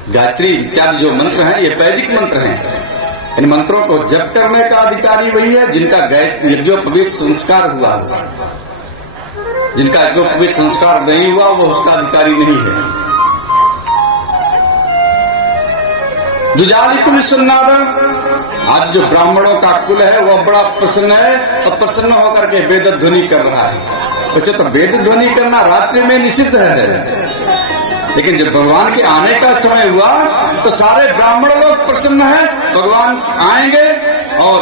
गायत्री इत्यादि जो मंत्र हैं ये वैदिक मंत्र हैं। इन मंत्रों को जप करने का अधिकारी वही है जिनका यज्ञोपवीत संस्कार हुआ। जिनका यज्ञोपवीत संस्कार नहीं हुआ वो उसका अधिकारी नहीं है। दुजाली कुल सन्नाद, आज जो ब्राह्मणों का कुल है वह बड़ा प्रसन्न है और प्रसन्न होकर के वेद ध्वनि कर रहा है। वैसे तो वेद ध्वनि करना रात्रि में निषिद्ध है, लेकिन जब भगवान के आने का समय हुआ तो सारे ब्राह्मण लोग प्रसन्न हैं। भगवान आएंगे और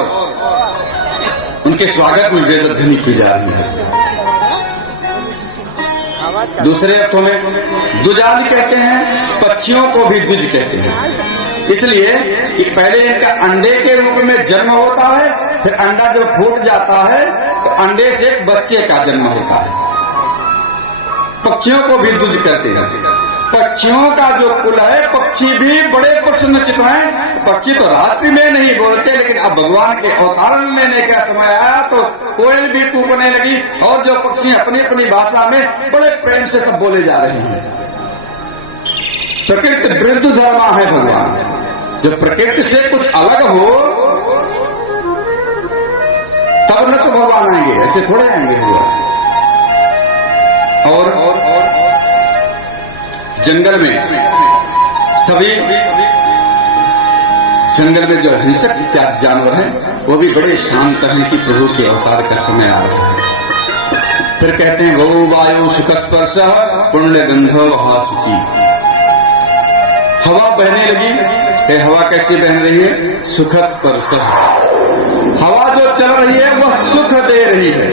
उनके स्वागत में वेद ध्वनि की जा रही है। दूसरे अर्थों में दुजाल कहते हैं, पक्षियों को भी दुज कहते हैं। इसलिए कि पहले इनका अंडे के रूप में जन्म होता है, फिर अंडा जब फूट जाता है तो अंडे से एक बच्चे का जन्म होता है। पक्षियों को भी दुज कहते हैं। पक्षियों का जो कुल है, पक्षी भी बड़े प्रसन्नचित हैं। पक्षी तो रात्रि में नहीं बोलते, लेकिन अब भगवान के अवतार लेने का समय आया तो कोयल भी कूकने लगी, और जो पक्षी अपनी अपनी भाषा में बड़े प्रेम से सब बोले जा रहे हैं। प्रकृति विरुद्ध धर्मा है भगवान। जब प्रकृति से कुछ अलग हो तब न तो भगवान आएंगे, ऐसे थोड़े आएंगे भगवान। और जंगल में सभी जंगल में जो हिंसक इत्यादि जानवर हैं वो भी बड़े शांत हैं कि प्रभु के अवतार का समय आ रहा है। फिर कहते हैं गौ वायु सुख स्पर्श पुण्य गंधो शुचि। हवा बहने लगी। हवा कैसे बहन रही है? सुख स्पर्श। हवा जो चल रही है वह सुख दे रही है।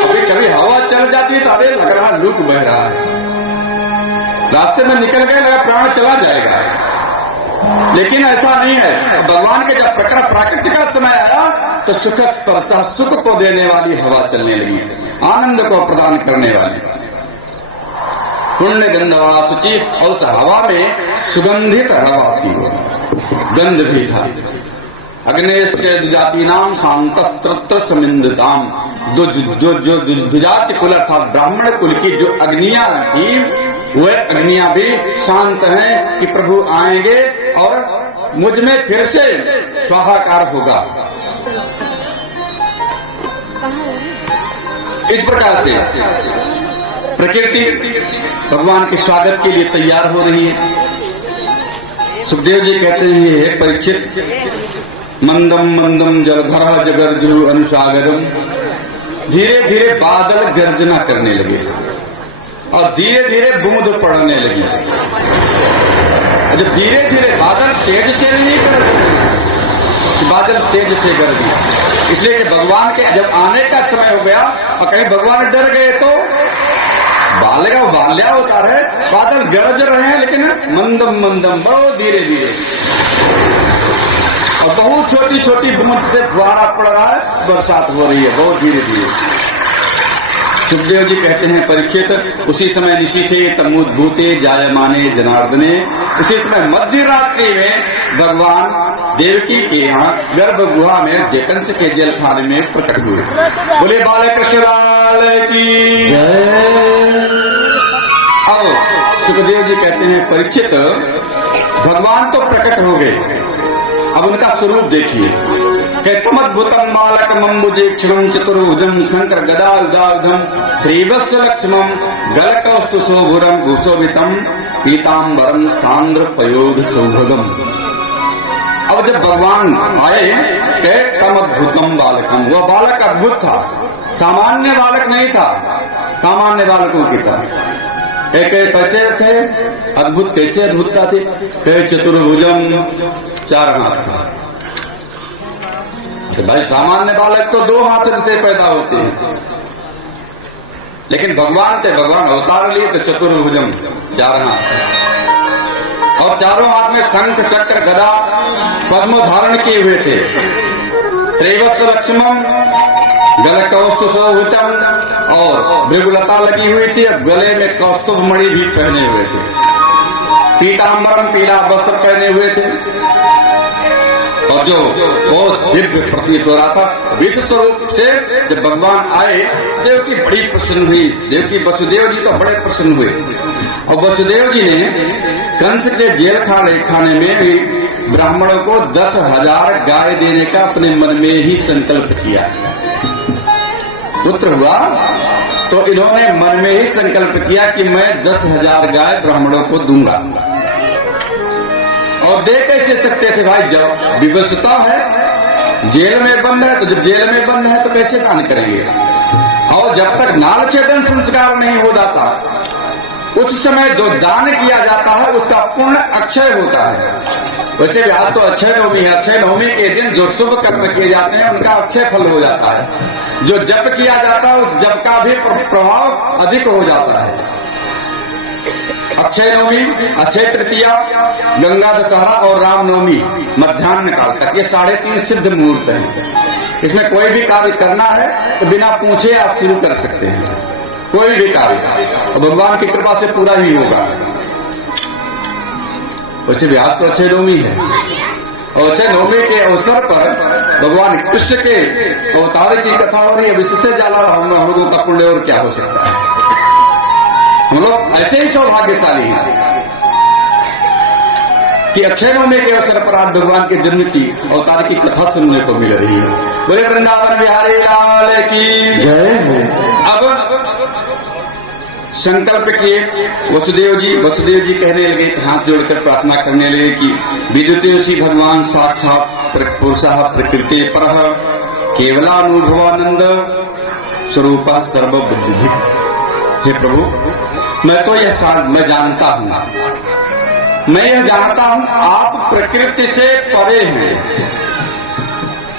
अभी कभी हवा चल जाती है तो अरे लग रहा लुक बह रहा है, रास्ते में निकल गए लगा प्राण चला जाएगा। लेकिन ऐसा नहीं है। भगवान के जब प्राकृतिक का समय आया तो सुख स्पर्शा, सुख को देने वाली हवा चलने लगी, आनंद को प्रदान करने वाली। पुण्य गंधवा शुचि, और उस हवा में सुगंधित हवा थी, गंध भी था। अग्नेश्चे दुजाति नाम शांतस्त्र समिंदताम। जो दुजाति कुल अर्थात ब्राह्मण कुल की जो अग्नियां थी वह अग्नियां भी शांत हैं कि प्रभु आएंगे और मुझ में फिर से स्वाहाकार होगा। इस प्रकार से प्रकृति भगवान के स्वागत के लिए तैयार हो रही है। सुखदेव जी कहते हैं हे परीक्षित, मंदम मंदम जलधर जगर्जु अनुसागरम। धीरे धीरे बादल गर्जना करने लगे और धीरे धीरे बूंद पड़ने लगी। जब धीरे धीरे बादल तेज से नहीं पड़ते, बादल तेज से गरजी। इसलिए कि भगवान के जब आने का समय हो गया और कहीं भगवान डर गए तो बाल्या अवतार है, बादल गरज रहे हैं लेकिन मंदम मंदम, बहुत धीरे धीरे, और बहुत छोटी छोटी बूंद से फुहारा पड़ रहा है, बरसात हो रही है बहुत धीरे धीरे। सुखदेव जी कहते हैं परीक्षित, उसी समय निशीथे तमुद्भूते जायमाने जनार्दने, उसी समय मध्य रात्रि में भगवान देवकी के यहाँ गर्भ गुहा में कंस के जेल खाने में प्रकट हुए। बोले बालकृष्ण लाल की जय। अब सुखदेव जी कहते हैं परीक्षित, भगवान तो प्रकट हो गए, अब उनका स्वरूप देखिए। तमद्भुतम बालक मम्बुजेक्षरम चतुर्भुजम शंकर गदायुधायुधम श्रीवत्स लक्ष्मम गलकौस्तु शोभुरम भूषोभितम पीताम्बरम सांद्र पयोध सौभगम। अब जब भगवान आए के तमद्भुतम बालकम, वह बालक अद्भुत था, सामान्य बालक नहीं था, सामान्य बालकों की था। कैसे थे अद्भुत, कैसे अद्भुतता थी? चतुर्भुजम, 4 हाथ था। तो भाई सामान्य बालक तो 2 हाथ से पैदा होते हैं, लेकिन भगवान थे, भगवान अवतार लिए तो चतुर्भुजम, 4 हाथ, और चारों हाथ में शंख चक्र गदा पद्म धारण किए हुए थे। श्रीवत्स लक्ष्मण गलकौस्तु शोभितम, और भृगुलता लगी हुई थी, और गले में कौस्तुभ मणि भी पहने हुए थे। पीताम्बरम, पीला वस्त्र पहने हुए थे, और जो बहुत दिव्य प्रतीत हो रहा था। विश्व स्वरूप से जब भगवान आए, देवकी बड़ी प्रसन्न हुई, देवकी वसुदेव जी तो बड़े प्रसन्न हुए, और वसुदेव जी ने कंस के जेल खाने में भी ब्राह्मणों को 10,000 गाय देने का अपने मन में ही संकल्प किया। पुत्र हुआ तो इन्होंने मन में ही संकल्प किया कि मैं 10,000 गाय ब्राह्मणों को दूंगा। और दे कैसे सकते थे भाई, जब विवशता है, जेल में बंद है, तो जब जेल में बंद है तो कैसे दान करेंगे? और जब तक नाल छेदन संस्कार नहीं हो जाता, उस समय जो दान किया जाता है उसका पूर्ण अक्षय होता है। वैसे भी आज तो अक्षय नवमी है, अक्षय नवमी के दिन जो शुभ कर्म किए जाते हैं उनका अक्षय फल हो जाता है। जो जप किया जाता है उस जप का भी प्रभाव अधिक हो जाता है। अक्षय नवमी, अक्षय तृतीया, गंगा दशहरा और रामनवमी मध्याह्न काल तक, ये 3.5 सिद्ध मुहूर्त हैं। इसमें कोई भी कार्य करना है तो बिना पूछे आप शुरू कर सकते हैं, कोई भी कार्य, और भगवान की कृपा से पूरा ही होगा। वैसे भी आज तो अक्षय नवमी है, और अक्षय नवमी के अवसर पर भगवान कृष्ण के अवतार की कथा हो रही है। इससे ज्यादा हम लोगों का पुण्य और क्या हो सकता है? हम लोग ऐसे ही सौभाग्यशाली हैं कि अक्षय नवमी के अवसर पर आज भगवान के जन्म की अवतार की कथा सुनने को मिल रही है। बोले वृंदावन बिहारी लाल की जय। अब संकल्प किए वसुदेव जी कहने लगे, हाथ जोड़कर प्रार्थना करने लगे कि विद्युतेषि भगवान साक्षात पुरुषः प्रकृति परः केवलानुभवानंद स्वरूप सर्वबुद्धि। हे प्रभु, मैं जानता हूँ, मैं यह जानता हूँ आप प्रकृति से परे हैं।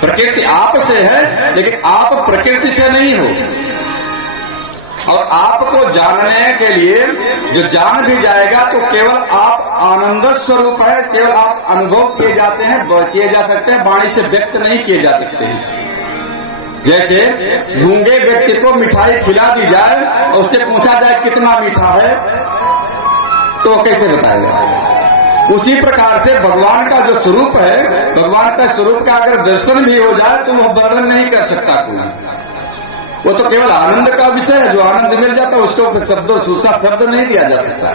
प्रकृति आप से है लेकिन आप प्रकृति से नहीं हो, और आपको जानने के लिए जो जान भी जाएगा तो केवल आप आनंद स्वरूप है, केवल आप अनुभव किए जाते हैं, किए जा सकते हैं, वाणी से व्यक्त नहीं किए जा सकते हैं। जैसे गूंगे व्यक्ति को मिठाई खिला दी जाए और उससे पूछा जाए कितना मीठा है तो कैसे बताएगा? उसी प्रकार से भगवान का जो स्वरूप है, भगवान का स्वरूप का अगर दर्शन भी हो जाए तो वह वर्णन नहीं कर सकता कोई। वो तो केवल आनंद का विषय है, जो आनंद मिल जाता है उसको उसका शब्द नहीं दिया जा सकता।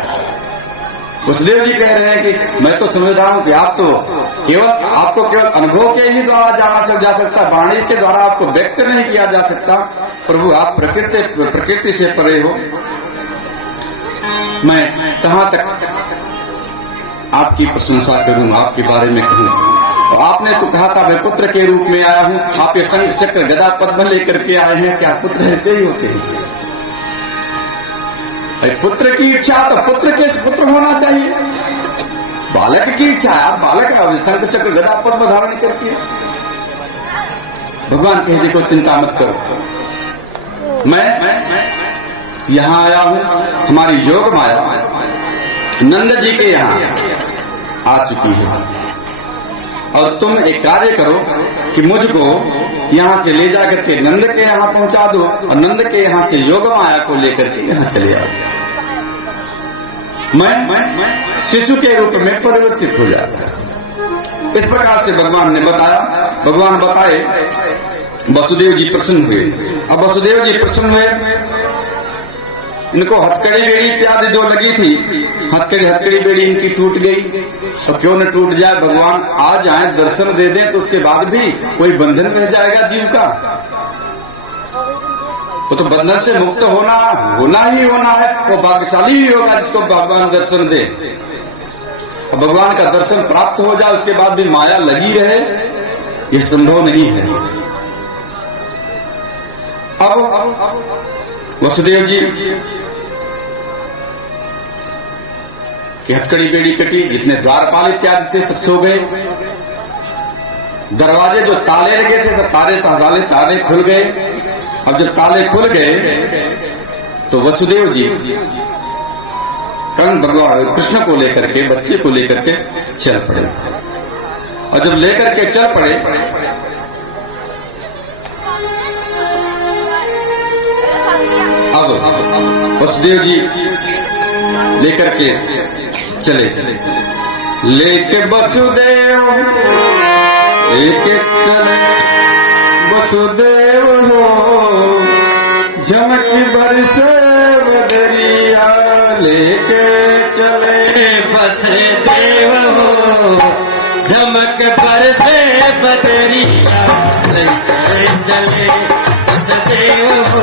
वसुदेव जी कह रहे हैं कि मैं तो समझ रहा हूं कि आपको केवल अनुभव के ही द्वारा जाना जा सकता, वाणी के द्वारा आपको व्यक्त नहीं किया जा सकता। प्रभु आप प्रकृति से परे हो, मैं कहां तक आपकी प्रशंसा करूं, आपके बारे में कहूं। तो आपने तो कहा था मैं पुत्र के रूप में आया हूं, आप ये शंख चक्र गदा पद्म लेकर के आए हैं, क्या पुत्र ऐसे ही होते हैं? पुत्र की इच्छा तो पुत्र होना चाहिए। बालक की इच्छा है, आप बालक शंख चक्र गदा पद्म धारण करके भगवान कहे देखो चिंता मत करो, मैं यहां आया हूं, हमारी योग माया नंद जी के यहां आ चुकी है और तुम एक कार्य करो कि मुझको यहां से ले जाकर के नंद के यहां पहुंचा दो और नंद के यहां से योग माया को लेकर के यहां चले आओ। मैं शिशु के रूप में परिवर्तित हो जाता है। इस प्रकार से भगवान ने बताया। भगवान बताए, वसुदेव जी प्रसन्न हुए। अब वसुदेव जी प्रसन्न हुए, इनको हथकड़ी बेड़ी इत्यादि जो लगी थी, हथकड़ी बेड़ी इनकी टूट गई। तो क्यों न टूट जाए, भगवान आ जाए, दर्शन दे दें तो उसके बाद भी कोई बंधन रह जाएगा जीव का। वो तो बंधन से मुक्त होना ही होना है। वो भाग्यशाली ही होगा जिसको भगवान दर्शन दे। भगवान का दर्शन प्राप्त हो जाए उसके बाद भी माया लगी रहे, ये संभव नहीं है। अब वसुदेव जी की हथकड़ी बेड़ी कटी, जितने द्वारपाल इत्यादि से सब सो गए। दरवाजे जो ताले लगे थे तो ताले खुल गए। अब जब ताले खुल गए तो वसुदेव जी कर्ण भगवान कृष्ण को लेकर के, बच्चे को लेकर के चल पड़े। और जब लेकर के चल पड़े अब वसुदेव जी लेकर के चले, लेके वसुदेव लेके चले वसुदेव हो, झमक बरसे बदरिया लेके चले वसुदेव हो, झमक बरसे बदरिया लेके चले वसुदेव हो,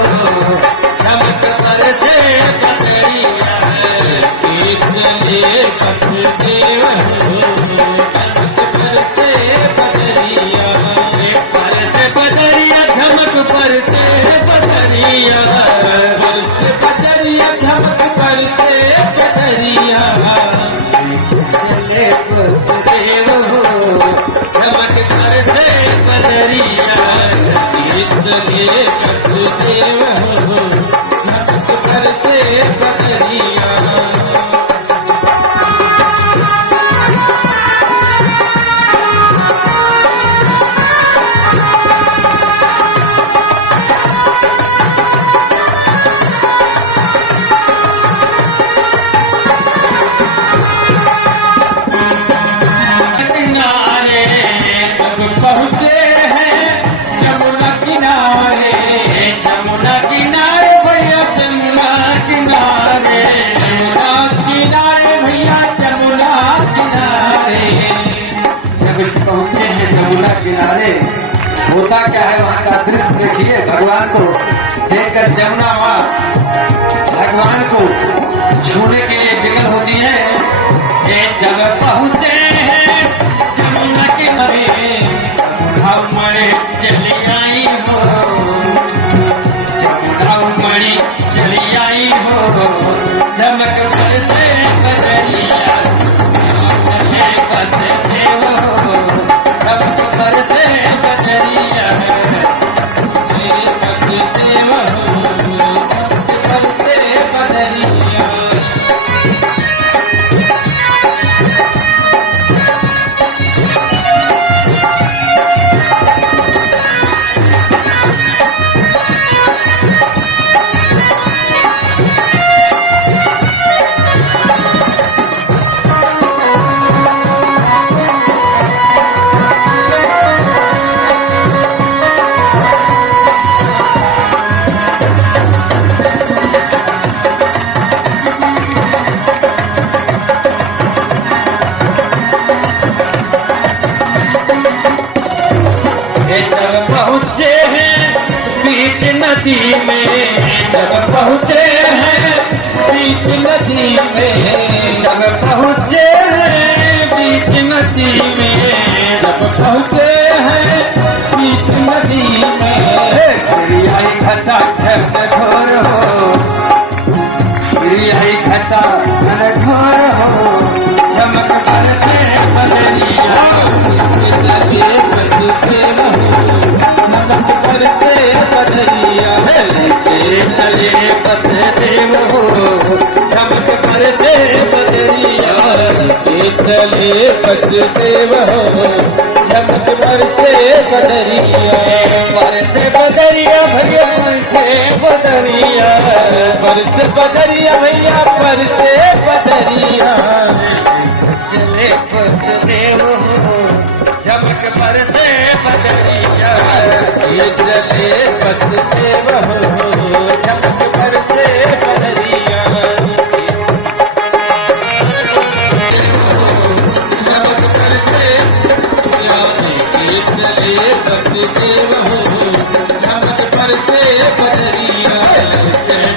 झमक बरसे बदरिया चले वसुदेव हो, झमक बरसे बदरिया बरसे बदरिया झमक बरसे बदरिया बरसे बदरिया झमक बरसे बदरिया चले वसुदेव हो, झमक बरसे बदरिया चले वसुदेव हो, झमक बरसे बदरिया। होता क्या है वहां का दृश्य देखिए। भगवान को देखकर जमुना माँ भगवान को छूने के लिए विकल होती है। जब पहुंचे हैं जमुना के मरे मरे चली आई हो, जमुना मरी चली आई हो, चमक बरसे बदरिया बरसे हो, चमक बरसे बदरिया बरसे बदरिया। पहुंचे हैं बीच नदी में, जब पहुंचे हैं बीच नदी में, जब पहुंचे हैं बीच नदी में, जब पहुंचे हैं बीच नदी में, आई घटा घोर हो, आई घटा घोर हो, चमक बरसे बदरिया चले वसुदेव हो, बसुदेव हो चमक बरसे बदरिया बरसे बदरिया भैया बरसे बदरिया बरसे बदरिया भैया बरसे बदरिया चले बसुदेव हो चमक बरसे बदरिया ये चले बसुदेव हो चमक बरसे बदरिया चमक बरसे ये चले बसुदेव हो चमक बरसे बदरिया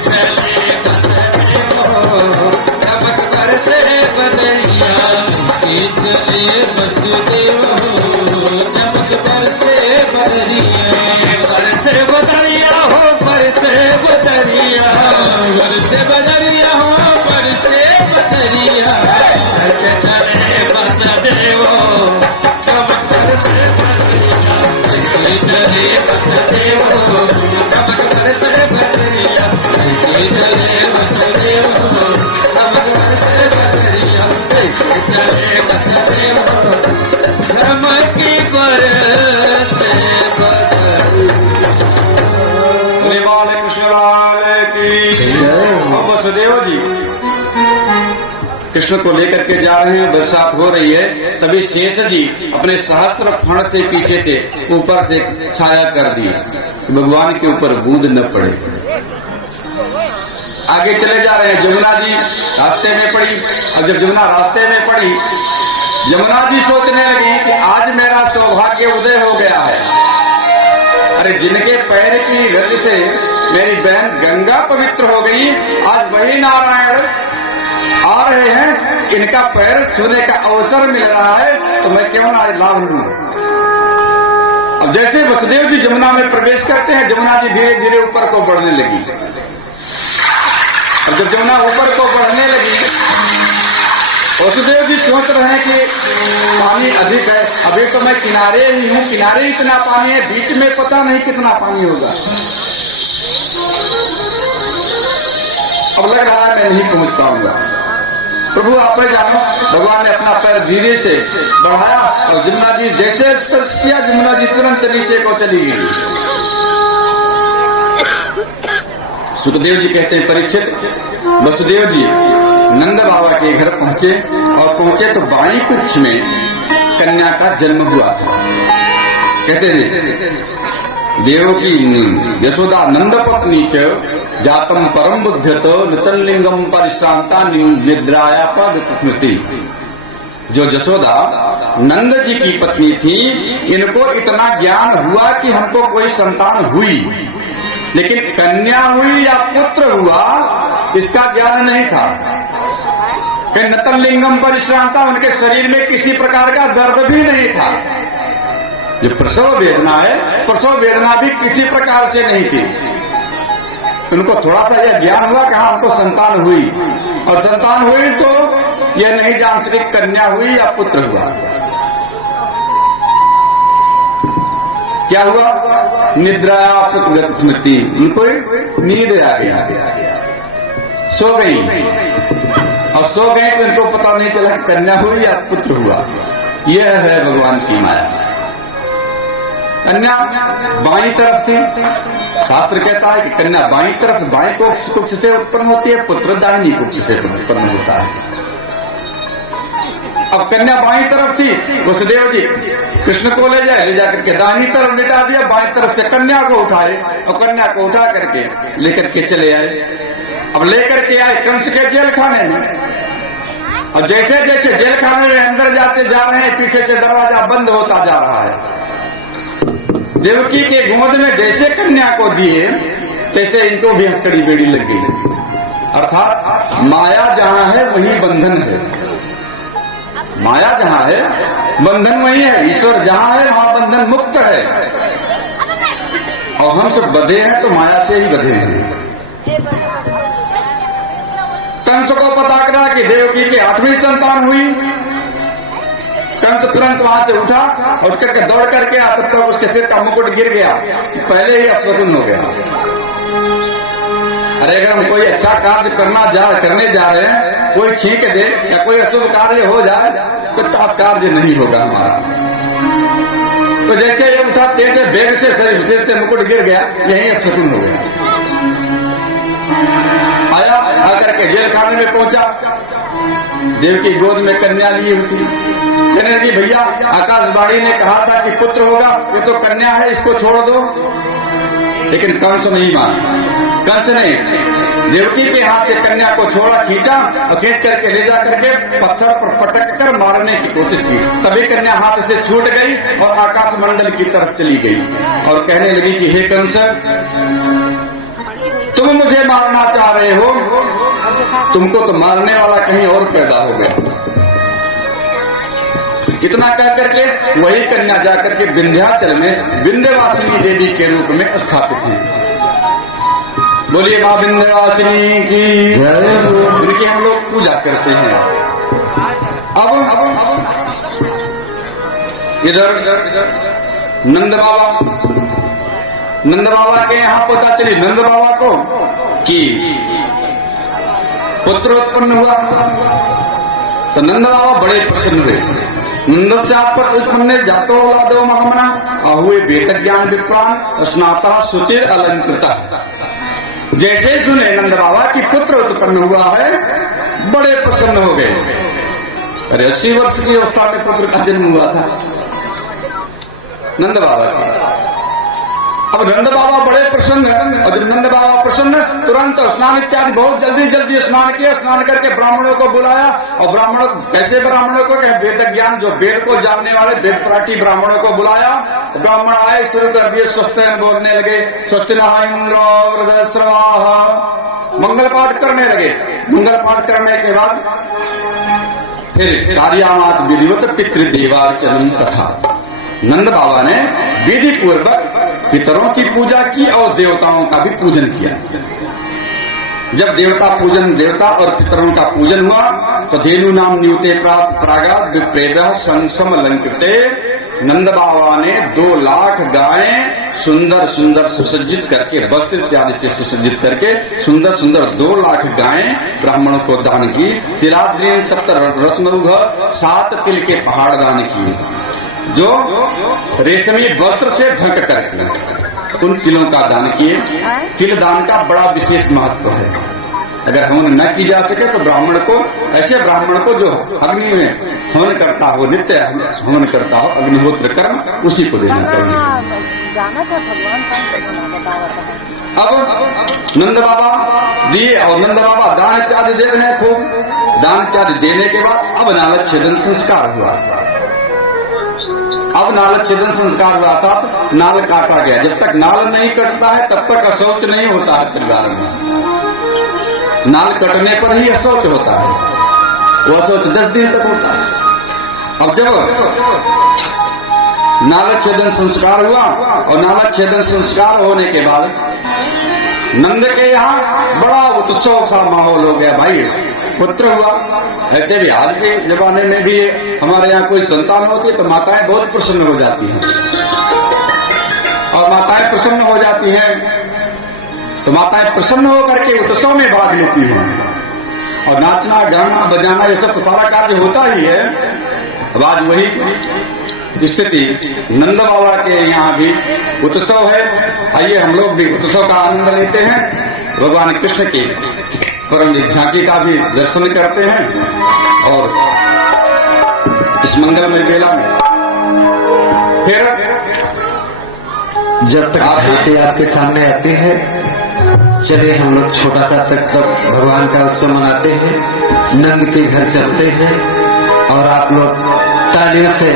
चले बसुदेव हो चमक बरसे बदरिया ये चले बसुदेव हो चमक बरसे बदरिया बरसे बदरिया हो बरसे बदरिया बरसे बदरिया हो बरसे बदरिया चले बसुदेव हो चमक बरसे बदरिया चले बसुदेव हो चमक बरसे बदरिया चले बसुदेव हो चमक बरसे बदरिया चले बसुदेव हो चमक बरसे बाल कृष्णलाल की वसुदेव जी कृष्ण को लेकर के जा रहे हैं, बरसात हो रही है, तभी शेष जी अपने सहस्त्र फण से पीछे से ऊपर से छाया कर दी, भगवान के ऊपर बूंद न पड़े। आगे चले जा रहे हैं, यमुना जी रास्ते में पड़ी, और जब यमुना रास्ते में पड़ी, यमुना जी सोचने लगी कि आज मेरा सौभाग्य उदय हो गया है। अरे जिनके पैर की गति से मेरी बहन गंगा पवित्र हो गई, आज वही नारायण आ रहे हैं, इनका पैर छूने का अवसर मिल रहा है, तो मैं क्यों ना लाभ लूं। अब जैसे वसुदेव जी यमुना में प्रवेश करते हैं, यमुना जी धीरे धीरे ऊपर को बढ़ने लगी। अब जब यमुना ऊपर को बढ़ने लगी, वसुदेव जी सोच रहे हैं कि पानी अधिक है, अभी तो मैं किनारे ही हूँ, किनारे इतना पानी है, बीच में पता नहीं कितना पानी होगा। अब लग रहा है मैं नहीं पहुंच पाऊंगा। प्रभु आप जानो, भगवान ने अपना पैर धीरे से बढ़ाया और यमुना जी जैसे स्पर्श किया, यमुना जी तुरंत नीचे को चली गई। सुखदेव जी कहते हैं, परीक्षित वसुदेव जी नंद बाबा के घर पहुंचे, और पहुंचे तो बाई कुछ में कन्या का जन्म हुआ। कहते थे, देव की यशोदा नंद पत्नी च जातम परम बुद्ध्यत नृतलिंगम परिश्रांता निद्राया पद स्मृति। जो यशोदा नंद जी की पत्नी थी, इनको इतना ज्ञान हुआ कि हमको कोई संतान हुई, लेकिन कन्या हुई या पुत्र हुआ इसका ज्ञान नहीं था। कि नतलिंगम परिश्रांता, उनके शरीर में किसी प्रकार का दर्द भी नहीं था। जो प्रसव वेदना है, प्रसव वेदना भी किसी प्रकार से नहीं थी। उनको थोड़ा सा यह ज्ञान हुआ कि हाँ हमको संतान हुई, और संतान हुई तो यह नहीं जान सके कन्या हुई या पुत्र हुआ। क्या हुआ? निद्राया पुत्र स्मृति, उनको नींद आ गई, सो गई, और सो गए तो इनको पता नहीं चला कन्या हुई या पुत्र हुआ। यह है भगवान की माया। कन्या बाईं तरफ थी, शास्त्र कहता है कि कन्या बाईं तरफ बाईं कुक्ष से उत्पन्न होती है, पुत्र दाहिनी कुक्ष से उत्पन्न होता है। अब कन्या बाईं तरफ थी, वसुदेव जी कृष्ण को ले जाकर के दाहिनी तरफ लिटा दिया, बाईं तरफ से कन्या को उठाए, और कन्या को उठा करके लेकर के चले आए। अब लेकर के आए कंस के जेल खाने में, और जैसे जैसे जेल खाने में अंदर जाते जा रहे हैं, पीछे से दरवाजा बंद होता जा रहा है। देवकी के गोद में जैसे कन्या को दिए, तैसे इनको भी हथकड़ी बेड़ी लग गई। अर्थात माया जहां है वहीं बंधन है, माया जहां है बंधन वहीं है, ईश्वर जहां है वहां बंधन मुक्त है। और हम सब बंधे हैं तो माया से ही बंधे हैं। कंस को पता करा कि देवकी की 8वीं संतान हुई, कंस तुरंत वहां से उठा, उठ करके दौड़ करके आता, तब उसके सिर का मुकुट गिर गया, पहले ही अपशकुन हो गया। अरे अगर हम कोई अच्छा कार्य करने जा रहे हैं, कोई छींक दे या कोई अशुभ कार्य हो जाए तो कार्य नहीं होगा हमारा। तो जैसे ये उठा तेज बेग से शरीर विशेष से मुकुट गिर गया, यही अपशकुन हो गया। आया आकर के जेल खाने में पहुंचा, देव की गोद में कन्या ली हुई थी। कहने लगी भैया आकाशवाणी ने कहा था कि पुत्र होगा, ये तो कन्या है, इसको छोड़ दो। लेकिन कंस नहीं माना। कंस ने देवकी के हाथ से कन्या को छोड़ा, खींचा और खींच करके ले जा करके पत्थर पर पटक कर मारने की कोशिश की। तभी कन्या हाथ से छूट गई और आकाश मंडल की तरफ चली गई और कहने लगी कि हे कंस, तुम मुझे मारना चाह रहे हो, तुमको तो मारने वाला कहीं और पैदा हो गया। इतना कह करके वही कन्या जाकर के विंध्याचल में विंध्यवासिनी देवी के रूप में स्थापित है। बोलिए मां विंध्यवासिनी की जय। उनकी हम लोग पूजा करते हैं। अब इधर नंद बाबा के यहाँ पता चली नंद बाबा को कि पुत्र उत्पन्न हुआ, तो नंद बाबा बड़े प्रसन्न हुए। नंदस्यापर उत्पन्न जातो औलादो महामना अहुए वेद ज्ञान विप्राण स्नाता सुचिर अलंकृता। जैसे सुने नंद बाबा की पुत्र उत्पन्न हुआ है, बड़े प्रसन्न हो गए। अरे 80 वर्ष की अवस्था में पुत्र का जन्म हुआ था नंद बाबा का। अब नंद बाबा बड़े प्रसन्न, और जब नंद बाबा प्रसन्न तुरंत स्नान इत्यादि बहुत जल्दी स्नान किया। स्नान करके ब्राह्मणों को बुलाया, और ब्राह्मणों कैसे ब्राह्मणों को कहे वेद ज्ञान जो वेद को जानने वाले वेद प्राटी ब्राह्मणों को बुलाया। ब्राह्मण आए, शुरू कर दिए स्वस्तिन बोलने लगे। स्वस्तिनः इंद्रो वृद्धश्रवाः, मंगल पाठ करने लगे। मंगल पाठ करने के बाद फिर कार्यामात विधिवत पितृदेवार्चनम तथा नंद बाबा ने विधि पूर्वक पितरों की पूजा की और देवताओं का भी पूजन किया। जब देवता और पितरों का पूजन हुआ तो धेनु नाम न्यूते प्राप्त प्रागाद विप्रेदः समलंकृते। नंद बाबा ने 2 लाख गायें सुंदर सुसज्जित करके वस्त्र इत्यादि से सुसज्जित करके सुंदर 2 लाख गायें ब्राह्मणों को दान की। तिलाद्रीन 70 रत्नरुघ 7 तिल के पहाड़ दान किए, जो रेशमी वस्त्र से ढक करके उन तिलों का दान किए। तिल दान का बड़ा विशेष महत्व है। अगर हवन न की जा सके तो ब्राह्मण को, ऐसे ब्राह्मण को जो अग्नि में हवन करता हो, नित्य हवन करता हो, अग्निहोत्र कर्म, उसी को देना चाहिए। अब नंद बाबा दिए, और नंद बाबा दान इत्यादि दे रहे हैं खूब। दान इत्यादि देने के बाद अब नाल छेदन संस्कार हुआ। अब नाल छेदन संस्कार हुआ था, नाल काटा गया। जब तक नाल नहीं कटता है तब तक अशौच नहीं होता है परिवार में। नाल कटने पर ही अशौच होता है, वो अशौच 10 दिन तक होता है। अब जब नाल छेदन संस्कार हुआ, और नाल छेदन संस्कार होने के बाद नंद के यहाँ बड़ा उत्सव सा माहौल हो गया। भाई पुत्र हुआ। ऐसे भी आज के जमाने में भी हमारे यहाँ कोई संतान होती है तो माताएं बहुत प्रसन्न हो जाती हैं, और माताएं प्रसन्न हो जाती हैं तो माताएं प्रसन्न होकर के उत्सव में भाग लेती हैं, और नाचना गाना बजाना ये सब तो सारा कार्य होता ही है। अब आज वही स्थिति नंद बाबा के यहाँ भी उत्सव है। आइए हम लोग भी उत्सव का आनंद लेते हैं, भगवान कृष्ण की परम झांकी का भी दर्शन करते हैं। और इस मंगलमय बेला में फिर जब तक झांकी आपके सामने आती है, चलिए हम लोग छोटा सा तक भगवान का उत्सव मनाते हैं, नंद के घर चलते हैं, और आप लोग तालियों से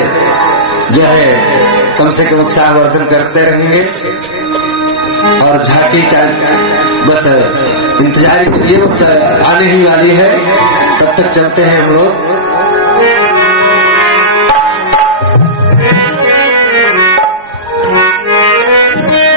जो है कम से कम उत्साहवर्धन करते रहेंगे। और झांकी का बस इंतजार के लिए बस आने ही वाली है, तब तक चलते हैं हम लोग।